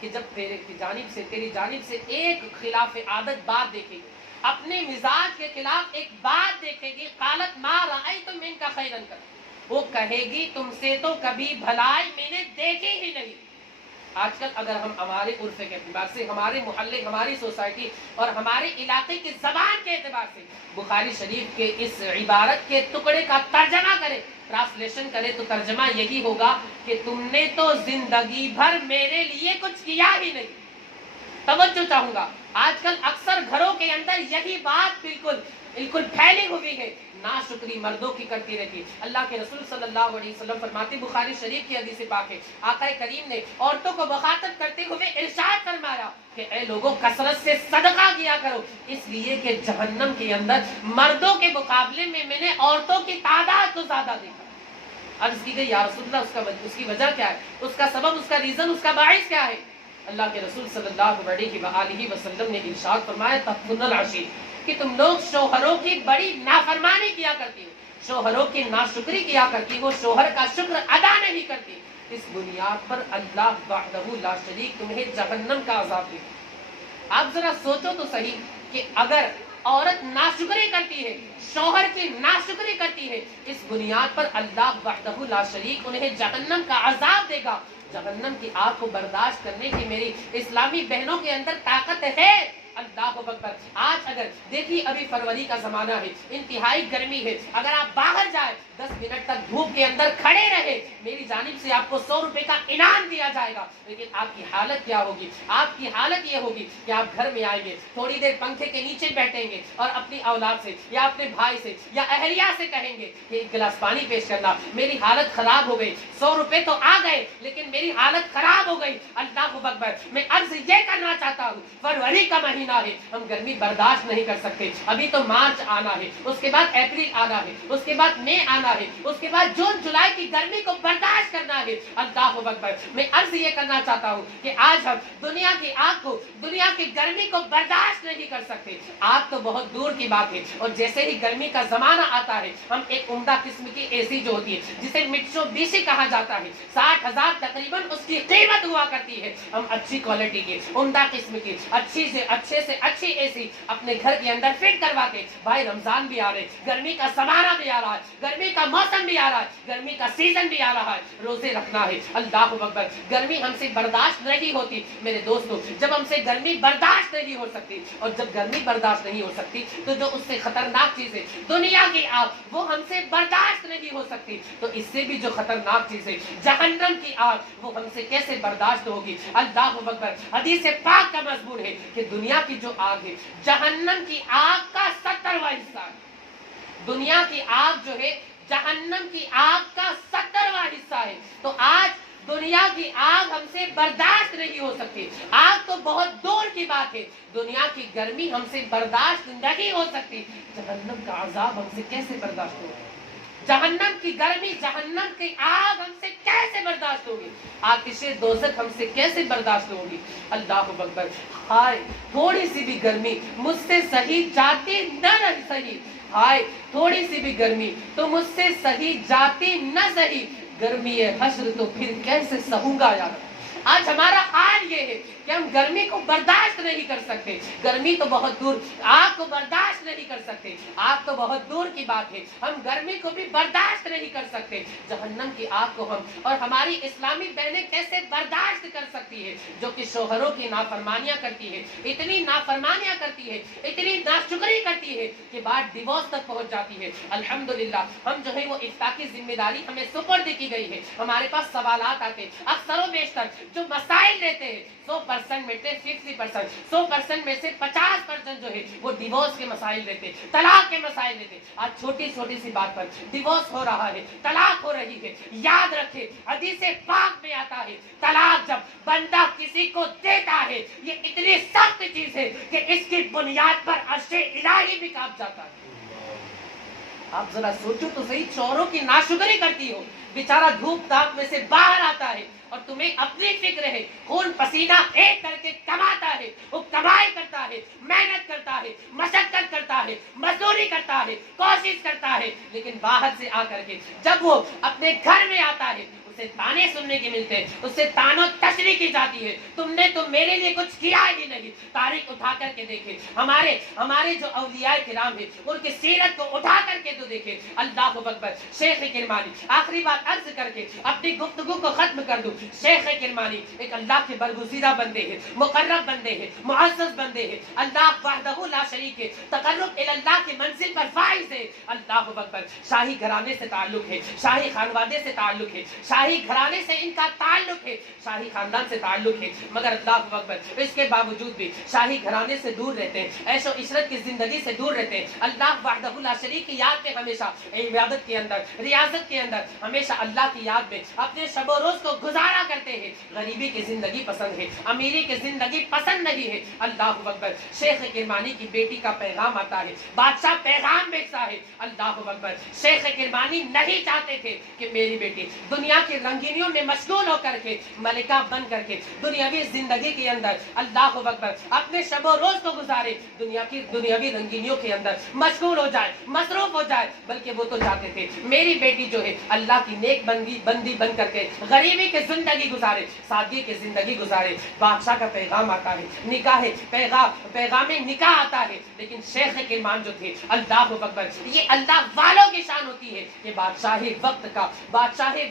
کہ جب تیری جانب سے ایک خلاف عادت بات دیکھے گی، اپنے مزاج کے خلاف ایک بات دیکھے گی، قالت ما رأیت منک خیرا قط، وہ کہے گی تم سے تو کبھی بھلائی میں نے دیکھی ہی نہیں. آج کل اگر ہم ہمارے عرف کے اعتبار سے، ہمارے محلے، ہماری سوسائٹی اور ہمارے علاقے کی زبان کے اعتبار سے بخاری شریف کے اس عبارت کے ٹکڑے کا ترجمہ کرے، ٹرانسلیشن کرے، تو ترجمہ یہی ہوگا کہ تم نے تو زندگی بھر میرے لیے کچھ کیا ہی نہیں. توجہ چاہوں گا، آج کل اکثر گھروں کے اندر یہی بات بالکل پھیلی ہوئی ہے، ناشکری مردوں کی کرتی رہتی. اللہ کے رسول صلی اللہ علیہ وسلم فرماتے، بخاری شریف کی حدیث پاک ہے، آقا کریم نے عورتوں کو مخاطب کرتے ہوئے ارشاد فرمایا کہ اے لوگوں کثرت سے صدقہ کیا کرو، اس لیے کہ جہنم کے اندر مردوں کے مقابلے میں نے عورتوں کی تعداد کو زیادہ دیکھا. عرض کی گئی یا رسول اللہ اس کی وجہ کیا ہے، اس کا سبب، اس کا ریزن، اس کا باعث کیا ہے؟ اللہ کے رسول صلی اللہ علیہ وآلہ وسلم نے ارشاد فرمایا تطفن العشیر، کہ تم لوگ شوہروں کی بڑی نافرمانی کیا کرتی ہو، شوہروں کی ناشکری کیا کرتی ہو، شوہر کا شکر ادا نہیں کرتی. اس بنیاد پر اللہ وحدہ لا شریک تمہیں جہنم کا عذاب دے. آپ ذرا سوچو تو صحیح کہ اگر عورت ناشکری کرتی ہے، شوہر کی ناشکری کرتی ہے، اس بنیاد پر اللہ وحدہ لا شریک انہیں جہنم کا عذاب دے گا. جہنم کی آگ کو برداشت کرنے کی میری اسلامی بہنوں کے اندر طاقت ہے. اللہ اکبر. آج اگر دیکھیے ابھی فروری کا زمانہ ہے، انتہائی گرمی ہے، اگر آپ باہر جائیں 10 منٹ تک دھوپ کے اندر کھڑے رہے، میری جانب سے آپ کو 100 روپے کا انعام دیا جائے گا. لیکن آپ کی حالت کیا ہوگی؟ آپ کی حالت یہ ہوگی کہ آپ گھر میں آئیں گے، تھوڑی دیر پنکھے کے نیچے بیٹھیں گے اور اپنی اولاد سے یا اپنے بھائی سے یا اہلیہ سے کہیں گے کہ ایک گلاس پانی پیش کرنا، میری حالت خراب ہو گئی. 100 روپے تو آ گئے لیکن میری حالت خراب ہو گئی. اللہ اکبر. میں عرض یہ کرنا چاہتا ہوں، فروری کا مہینہ ہے، ہم گرمی برداشت نہیں کر سکتے. ابھی تو مارچ آنا ہے، اس کے بعد اپریل آنا ہے، اس کے بعد مئی آنا ہے، اس کے بعد جون جولائی کی گرمی کو برداشت کرنا ہے. اللہ اکبر. میں عرض یہ کرنا چاہتا ہوں کہ آج ہم دنیا کی آگ کو، دنیا کی گرمی کو برداشت نہیں کر سکتے. آگ تو بہت دور کی بات ہے، اور جیسے ہی گرمی کا زمانہ آتا ہے ہم ایک عمدہ قسم کی اے سی جو ہوتی ہے جسے میٹسوبیشی کہا جاتا ہے، 60,000 تقریباً اس کی قیمت ہوا کرتی ہے، ہم اچھی کوالٹی کی، عمدہ قسم کی، اچھے سے اچھی اے سی اپنے اپنے گھر کے اندر فٹ کروا کے بھائی رمضان بھی آ رہے, گرمی کا زمانہ بھی آ رہا ہے, گرمی کا موسم بھی آ رہا ہے, گرمی کا سیزن بھی آ رہا ہے, روزے رکھنا ہے. اللہ اکبر. گرمی ہم سے برداشت نہیں ہوتی میرے دوستوں, جب ہم سے گرمی برداشت نہیں ہو سکتی, اور جب گرمی برداشت نہیں ہو سکتی تو جو اس سے خطرناک چیز ہے دنیا کی آگ وہ ہم سے برداشت نہیں ہو سکتی, تو اس سے بھی جو خطرناک چیز ہے جہنم کی آگ وہ ہم سے کیسے برداشت ہوگی. اللہ اکبر. حدیث پاک کا مضمون ہے کہ دنیا کی جو آگ ہے جہنم کی آگ کا 70واں حصہ ہے. دنیا کی آگ جو ہے جہنم کی آگ کا 70واں حصہ ہے. تو آج دنیا کی آگ ہم سے برداشت نہیں ہو سکتی. آگ تو بہت دور کی بات ہے, دنیا کی گرمی ہم سے برداشت نہیں ہو سکتی, جہنم کا عذاب ہم سے کیسے برداشت ہوگا. جہنم کی گرمی, جہنم کی آگ ہم سے کیسے برداشت ہوگی. آتش دوزخ ہم سے کیسے برداشت ہوگی. اللہ اکبر. ہائے تھوڑی سی بھی گرمی مجھ سے سہی جاتی نہ سہی, ہائے تھوڑی سی بھی گرمی تو مجھ سے سہی جاتی نہ سہی, گرمی حشر تو پھر کیسے سہوں گا یار. آج ہمارا حال یہ ہے کہ ہم گرمی کو برداشت نہیں کر سکتے. گرمی تو بہت دور, آگ کو برداشت نہیں کر سکتے, آگ تو بہت دور کی بات ہے, ہم گرمی کو بھی برداشت نہیں کر سکتے. جہنم کی آگ کو ہم اور ہماری اسلامی بہنیں کیسے برداشت کر سکتی ہے جو کہ شوہروں کی نافرمانیاں کرتی ہے, اتنی نافرمانیاں کرتی ہے, اتنی ناشکری کرتی ہے کہ بات ڈیورس تک پہنچ جاتی ہے. الحمدللہ ہم جو ہے وہ افتاء کی ذمہ داری ہمیں سپرد کی گئی ہے. ہمارے پاس سوالات آتے, اکثر و بیشتر جو مسائل لیتے ہیں 100% میں سے 50%, 100% میں سے 50% جو ہے وہ ڈیورس کے مسائل لیتے, طلاق کے مسائل لیتے. آج چھوٹی چھوٹی سی بات پر ڈیورس ہو رہا ہے, طلاق ہو رہی ہے. یاد رکھے حدیث پاک میں آتا ہے طلاق جب بندہ کسی کو دیتا ہے یہ اتنی سخت چیز ہے کہ اس کی بنیاد پر عرش الہی بھی کانپ جاتا ہے. آپ ذرا سوچو تو صحیح, چوروں کی ناشکری کرتی ہو, بیچارہ دھوپ تاپ میں سے باہر آتا ہے اور تمہیں اپنی فکر ہے, خون پسینہ ایک کر کے کماتا ہے, وہ کمائی کرتا ہے, محنت کرتا ہے, مشقت کرتا ہے, مزدوری کرتا ہے, کوشش کرتا ہے, لیکن باہر سے آ کر کے جب وہ اپنے گھر میں آتا ہے اسے تانے سننے کے ملتے ہیں, اس سے تانو تشریح کی جاتی ہے, تم نے تو میرے لیے کچھ کیا ہی نہیں. تاریخ اٹھا کر کے دیکھے, ہمارے جو اولیاء کرام ہیں ان کی سیرت کو اٹھا کر کے تو دیکھے. اللہ اکبر. شیخ کرمانی, آخری بات عرض کر کے اپنی گفتگو کو ختم کر دوں. شیخ کرمانی ایک اللہ کے برگزیدہ بندے ہیں, مقرب بندے ہیں, معزز بندے ہیں, اللہ وحدہ لا شریک ہے, تقرب الی اللہ کی منزل پر فائز ہے. اللہ اکبر. شاہی گھرانے سے تعلق ہے, شاہی خانوادے سے تعلق ہے, شاہی گھرانے سے ان کا تعلق ہے, شاہی خاندان سے تعلق ہے, مگر اللہ اکبر اس کے باوجود بھی شاہی گھرانے سے دور رہتے ہیں, عیش و عشرت کی زندگی سے دور رہتے ہیں. اللہ وحدہ لا شریک کی یاد میں ہمیشہ, عبادت کے اندر, ریاضت کے اندر ہمیشہ اللہ کی یاد میں اپنے شب و روز کو گزارا کرتے ہیں. غریبی کی زندگی پسند ہے, امیری کی زندگی پسند نہیں ہے. اللہ اکبر. شیخ کرمانی کی بیٹی کا پیغام آتا ہے, بادشاہ پیغام بھیجتا ہے. اللہ اکبر. شیخ کرمانی نہیں چاہتے تھے کہ میری بیٹی دنیا کی رنگینیوں میں مشغول ہو کر کے, ملکہ بن کر کے دنیاوی زندگی کے اندر اللہ اکبر اپنے شب و روز کو گزارے, دنیاوی رنگینیوں کے اندر مشغول ہو جائے, مصروف ہو جائے, بلکہ وہ تو چاہتے تھے میری بیٹی جو ہے اللہ کی نیک بندی بن کر کے غریبی کی زندگی گزارے, سادگی کی زندگی گزارے. بادشاہ کا پیغام آتا ہے, نکاح پیغام نکاح آتا ہے, لیکن شیخ کرمان جو تھے اللہ اکبر یہ اللہ والوں کی شان ہوتی ہے کہ بادشاہ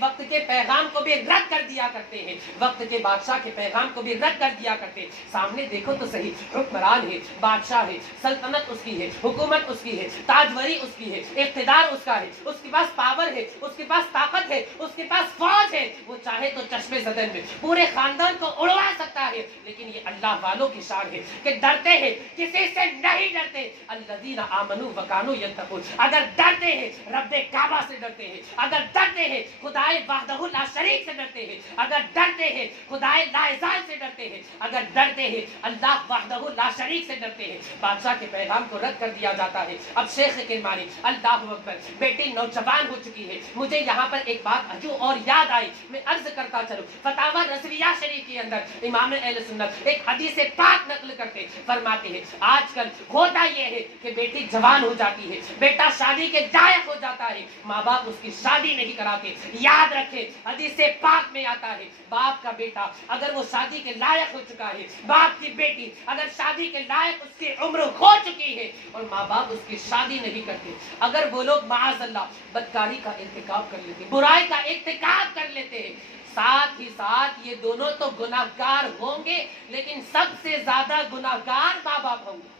وقت کے پیغام کو بھی رد کر دیا کرتے ہیں, وقت کے بادشاہ کے پیغام کو بھی رد کر دیا کرتے ہیں. سامنے دیکھو تو صحیح, حکمران ہے, بادشاہ ہے, سلطنت اس کی ہے, حکومت اس کی ہے, تاجوری اس کی ہے, اقتدار اس کا ہے, اس کے پاس پاور ہے, اس کے پاس طاقت ہے, اس کے پاس فوج ہے, وہ چاہے تو چشمے زدن میں پورے خاندان کو اڑوا سکتا ہے. لیکن یہ اللہ والوں کی شان ہے کہ ڈرتے ہیں, کسی سے نہیں ڈرتے. الذین آمنوا وکانوا یتقون. اگر ڈرتے ہیں رب کعبہ سے ڈرتے ہیں, اگر ڈرتے ہیں خدائے وحدہ لا شریک سے ڈرتے ہیں, اگر ڈرتے ہیں خدائے لا ازال سے ڈرتے ہیں, اگر ڈرتے ہیں اللہ وحدہ لا شریک سے ڈرتے ہیں. بادشاہ کے پیغام کو رد کر دیا جاتا ہے. اب شیخ کرمانی اللہ اکبر, بیٹی نوجوان ہو چکی ہے. مجھے یہاں پر ایک بات جو اور یاد آئی, میں عرض کرتا چلوں. فتاوی رضویہ شریف کے اندر امام اہل سنت ایک حدیث پاک نقل کرتے, فرماتے ہیں آج کل ہوتا یہ ہے کہ بیٹی جوان ہو جاتی ہے, بیٹا شادی کے لائق ہو جاتا ہے, ماں باپ اس کی شادی نہیں کراتے. یاد رکھے حدیث پاک میں آتا ہے باپ کا بیٹا اگر وہ شادی کے لائق ہو چکا ہے، باپ کی بیٹی اگر شادی کے لائق اس کی عمر ہو چکی ہے اور ماں باپ اس کی شادی نہیں کرتے، اگر وہ لوگ معاذ اللہ بدکاری کا ارتکاب کر لیتے، برائی کا ارتکاب کر لیتے ہیں، ساتھ ہی ساتھ یہ دونوں تو گناہگار ہوں گے، لیکن سب سے زیادہ گناہگار ماں باپ ہوں گے،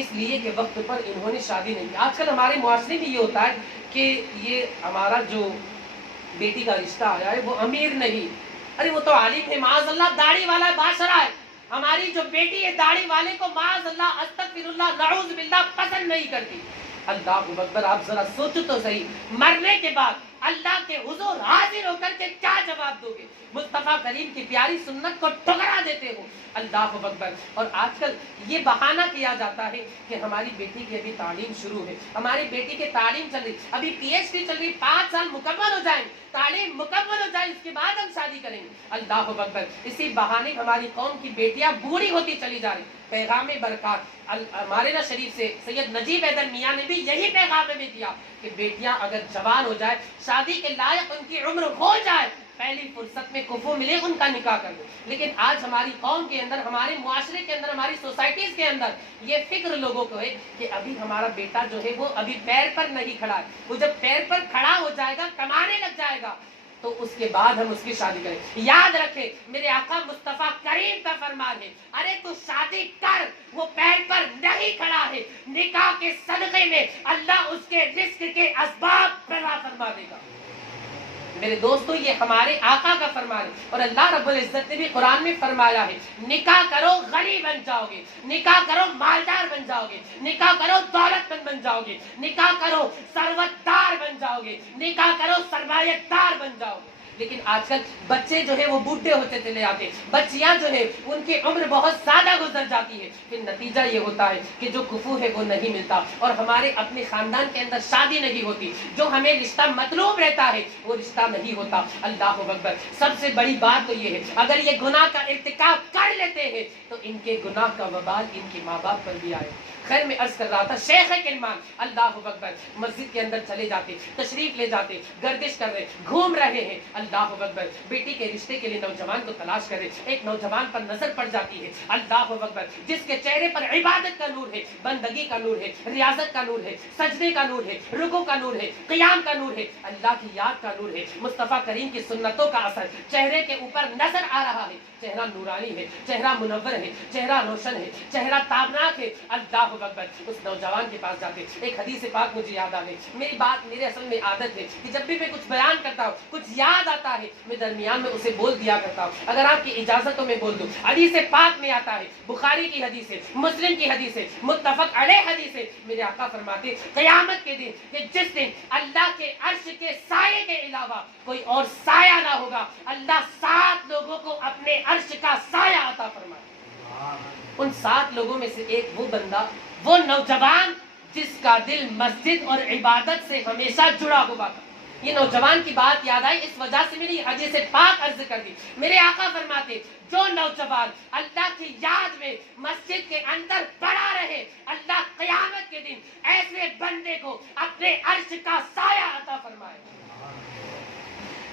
اس لیے کہ وقت پر انہوں نے شادی نہیں کی۔ آج کل ہمارے معاشرے میں یہ ہوتا ہے کہ یہ ہمارا جو بیٹی کا رشتہ آیا ہے وہ امیر نہیں، ارے وہ تو عالم ہے، معاذ اللہ داڑھی والا ہے، بادشاہ ہے، ہماری جو بیٹی ہے داڑھی والے کو معاذ اللہ استغفر اللہ نعوذ باللہ پسند نہیں کرتی۔ اللہ اکبر، آپ ذرا سوچو تو صحیح، مرنے کے بعد اللہ کے حضور حاضر ہو کر کے کیا جواب دو گے؟ مصطفیٰ کریم کی پیاری سنت کو ٹکرا دیتے ہو، اللہ اکبر۔ اور آج کل یہ بہانہ کیا جاتا ہے کہ ہماری بیٹی کی ابھی تعلیم شروع ہے، ہماری بیٹی کی تعلیم چل رہی، ابھی پی ایچ ڈی چل رہی، 5 سال مکمل ہو جائیں، تعلیم مکمل ہو جائے، اس کے بعد ہم شادی کریں گے، اللہ اکبر۔ اسی بہانے ہماری قوم کی بیٹیاں بوڑھی ہوتی چلی جا رہی۔ پیغام برکات مارنا شریف سے سید نجیب حیدر میاں نے بھی یہی پیغام میں دیا کہ بیٹیاں اگر جوان ہو جائے، شادی کے لائق ان کی عمر ہو جائے، پہلی فرصت میں کفو ملے ان کا نکاح کر دو۔ لیکن آج ہماری قوم کے اندر، ہمارے معاشرے کے اندر، ہماری سوسائٹیز کے اندر یہ فکر لوگوں کو ہے کہ ابھی ہمارا بیٹا جو ہے وہ ابھی پیر پر نہیں کھڑا ہے، وہ جب پیر پر کھڑا ہو جائے گا، کمانے لگ جائے گا، تو اس کے بعد ہم اس کی شادی کریں۔ یاد رکھیں میرے آقا مصطفیٰ کریم کا فرمان ہے، ارے تو شادی کر، وہ پیر پر نہیں کھڑا ہے، نکاح کے صدقے میں اللہ اس کے رزق کے اسباب پیدا فرما دے گا۔ میرے دوستو یہ ہمارے آقا کا فرمان ہے، اور اللہ رب العزت نے بھی قرآن میں فرمایا ہے نکاح کرو غنی بن جاؤ گے، نکاح کرو مالدار بن جاؤ گے، نکاح کرو دولت مند بن جاؤ گے، نکاح کرو ثروت دار بن جاؤ گے، نکاح کرو سرمایہ دار بن جاؤ گے۔ لیکن آج کل بچے جو ہے وہ بوڑھے ہوتے چلے جاتے، بچیاں جو ہے ان کی عمر بہت زیادہ گزر جاتی ہے، پھر نتیجہ یہ ہوتا ہے کہ جو کفو ہے وہ نہیں ملتا، اور ہمارے اپنے خاندان کے اندر شادی نہیں ہوتی، جو ہمیں رشتہ مطلوب رہتا ہے وہ رشتہ نہیں ہوتا۔ اللہ اکبر۔ سب سے بڑی بات تو یہ ہے اگر یہ گناہ کا ارتکاب کر لیتے ہیں تو ان کے گناہ کا وبال ان کے ماں باپ پر بھی آئے۔ خیر میں عرض کر رہا تھا، شیخ کلمان اللہ اکبر مسجد کے اندر چلے جاتے، تشریف لے جاتے، گردش کر رہے، گھوم رہے ہیں، اللہ اکبر، بیٹی کے رشتے کے لیے نوجوان کو تلاش کر رہے، ایک نوجوان پر نظر پڑ جاتی ہے، اللہ اکبر، جس کے چہرے پر عبادت کا نور ہے، بندگی کا نور ہے، ریاضت کا نور ہے، سجدے کا نور ہے، رکوع کا نور ہے، قیام کا نور ہے، اللہ کی یاد کا نور ہے، مصطفیٰ کریم کی سنتوں کا اثر چہرے کے اوپر نظر آ رہا ہے، چہرہ نورانی ہے، چہرہ منور ہے، چہرہ روشن ہے، چہرہ تابناک ہے، اللہ اکبر۔ اس نوجوان کے پاس جاتے، ایک حدیث پاک مجھے یاد آ گئی، میرے اصل میں عادت ہے کہ جب بھی میں کچھ بیان کرتا ہوں، کچھ یاد آتا ہے، میں درمیان میں اسے بول دیا کرتا ہوں، اگر آپ کی اجازت ہو میں بول دوں۔ حدیث پاک میں آتا ہے، بخاری کی حدیث ہے، مسلم کی حدیث ہے، متفق علیہ حدیث ہے، میرے آقا فرماتے قیامت کے دن کہ جس دن اللہ کے عرش کے سائے کے علاوہ کوئی اور سایہ نہ ہوگا، اللہ 7 لوگوں کو اپنے عرش کا سایہ عطا فرمائے۔ ان 7 لوگوں میں سے ایک وہ بندہ، وہ نوجوان جس کا دل مسجد اور عبادت سے ہمیشہ جڑا ہوا تھا۔ یہ نوجوان کی بات یاد آئی، اس وجہ سے میں نے حدیث پاک عرض کر دی۔ میرے آقا فرماتے جو نوجوان اللہ کی یاد میں مسجد کے اندر پڑا رہے، اللہ قیامت کے دن ایسے بندے کو اپنے عرش کا سایہ عطا فرمائے۔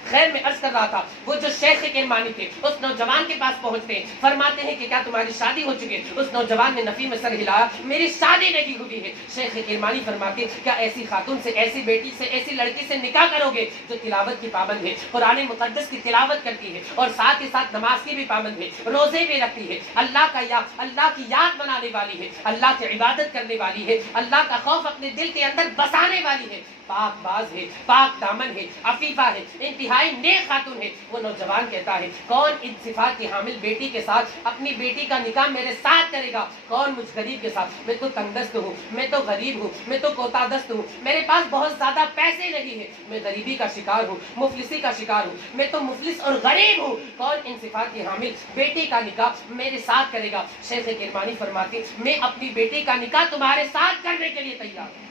خیر میں عرض کر رہا تھا، وہ جو شیخ کرمانی تھے اس نوجوان کے پاس پہنچتے ہیں، فرماتے ہیں کہ کیا تمہاری شادی ہو چکی ہے؟ اس نوجوان نے نفی میں سر ہلایا، میری شادی نہیں ہوئی ہے۔ شیخ کرمانی فرماتے ہیں کیا ایسی خاتون سے، ایسی بیٹی سے، ایسی لڑکی سے نکاح کرو گے جو تلاوت کی پابند ہے، قرآن مقدس کی تلاوت کرتی ہے، اور ساتھ ہی ساتھ نماز کی بھی پابند ہے، روزے بھی رکھتی ہے، اللہ کی یاد بنانے والی ہے، اللہ کی عبادت کرنے والی ہے، اللہ کا خوف اپنے دل کے اندر بسانے والی ہے، پاک باز ہے، پاک دامن ہے، عفیفہ ہے، انتہائی نیک خاتون ہے۔ وہ نوجوان کہتا ہے کون ان صفات کی حامل بیٹی کے ساتھ اپنی بیٹی کا نکاح میرے ساتھ کرے گا؟ کون مجھ غریب کے ساتھ؟ میں تو تنگ دست ہوں، میں تو غریب ہوں، میں تو کوتا دست ہوں، میرے پاس بہت زیادہ پیسے نہیں ہیں، میں غریبی کا شکار ہوں، مفلسی کا شکار ہوں، میں تو مفلس اور غریب ہوں، کون ان صفات کی حامل بیٹی کا نکاح میرے ساتھ کرے گا؟ شیخ کرمانی فرماتے میں اپنی بیٹی کا نکاح تمہارے ساتھ کرنے کے لیے تیار ہوں۔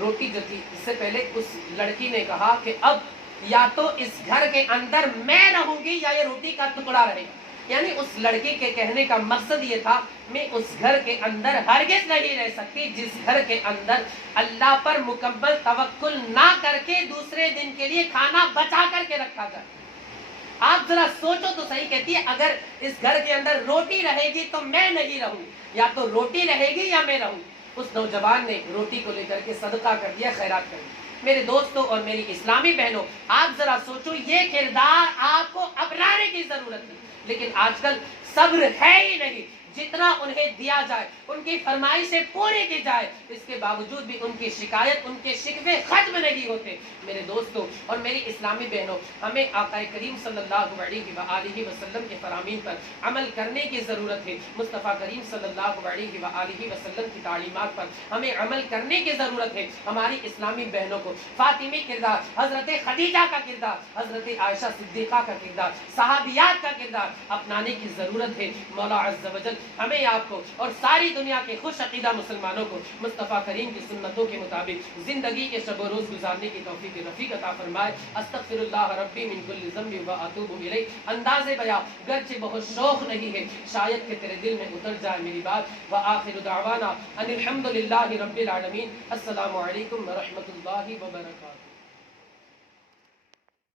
روٹی جو تھی اس سے پہلے اس لڑکی نے کہا کہ اب یا تو اس گھر کے اندر میں رہوں گی یا یہ روٹی کا ٹکڑا رہے گا. یعنی اس لڑکی کے کہنے کا مقصد یہ تھا میں اس گھر کے اندر ہرگز نہیں رہ سکتی جس گھر کے اندر اللہ پر مکمل توکل نہ کر کے دوسرے دن کے لیے کھانا بچا کر کے رکھا جائے. آپ ذرا سوچو تو صحیح. کہتی ہے اگر اس گھر کے اندر روٹی رہے گی تو میں نہیں رہوں, یا تو روٹی رہے گی یا میں رہوں. اس نوجوان نے روٹی کو لے کر کے صدقہ کر دیا, خیرات کر دی. میرے دوستوں اور میری اسلامی بہنوں, آپ ذرا سوچو یہ کردار آپ کو اپنانے کی ضرورت ہے. لیکن آج کل صبر ہے ہی نہیں. جتنا انہیں دیا جائے, ان کی فرمائشیں پوری کی جائے, اس کے باوجود بھی ان کی شکایت, ان کے شکوے ختم نہیں ہوتے. میرے دوستوں اور میری اسلامی بہنوں, ہمیں آقا کریم صلی اللہ علیہ وآلہ وسلم کے فرامین پر عمل کرنے کی ضرورت ہے. مصطفیٰ کریم صلی اللہ علیہ وآلہ وسلم کی تعلیمات پر ہمیں عمل کرنے کی ضرورت ہے. ہماری اسلامی بہنوں کو فاطمی کردار, حضرت خدیجہ کا کردار, حضرت عائشہ صدیقہ کا کردار, صحابیات کا کردار اپنانے کی ضرورت ہے. مولا عز و جل ہمیں, آپ کو اور ساری دنیا کے خوش عقیدہ مسلمانوں کو مصطفیٰ کریم کی سنتوں کے مطابق زندگی کے شب و روز گزارنے کی توفیق رفیق عطا فرمائے. استغفر اللہ ربی من کل ذنب و اتوب الیہ. انداز بیان گرچہ بہت شوق نہیں ہے, شاید کہ تیرے دل میں اتر جائے میری بات. وآخر دعوانا ان الحمد للہ رب العالمین. السلام علیکم ورحمۃ اللہ وبرکاتہ.